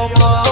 સીતારામ સ્ટુડિયોમાં